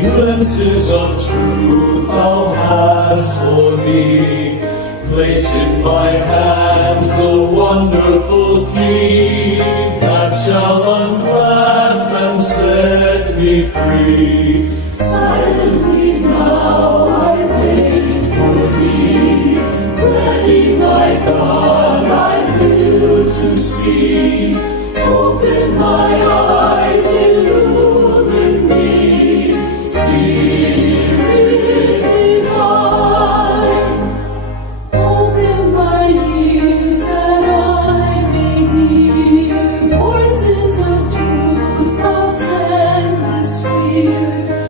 Glimpses of truth thou hast for me. Place in my hands the wonderful key that shall unclasp and set me free.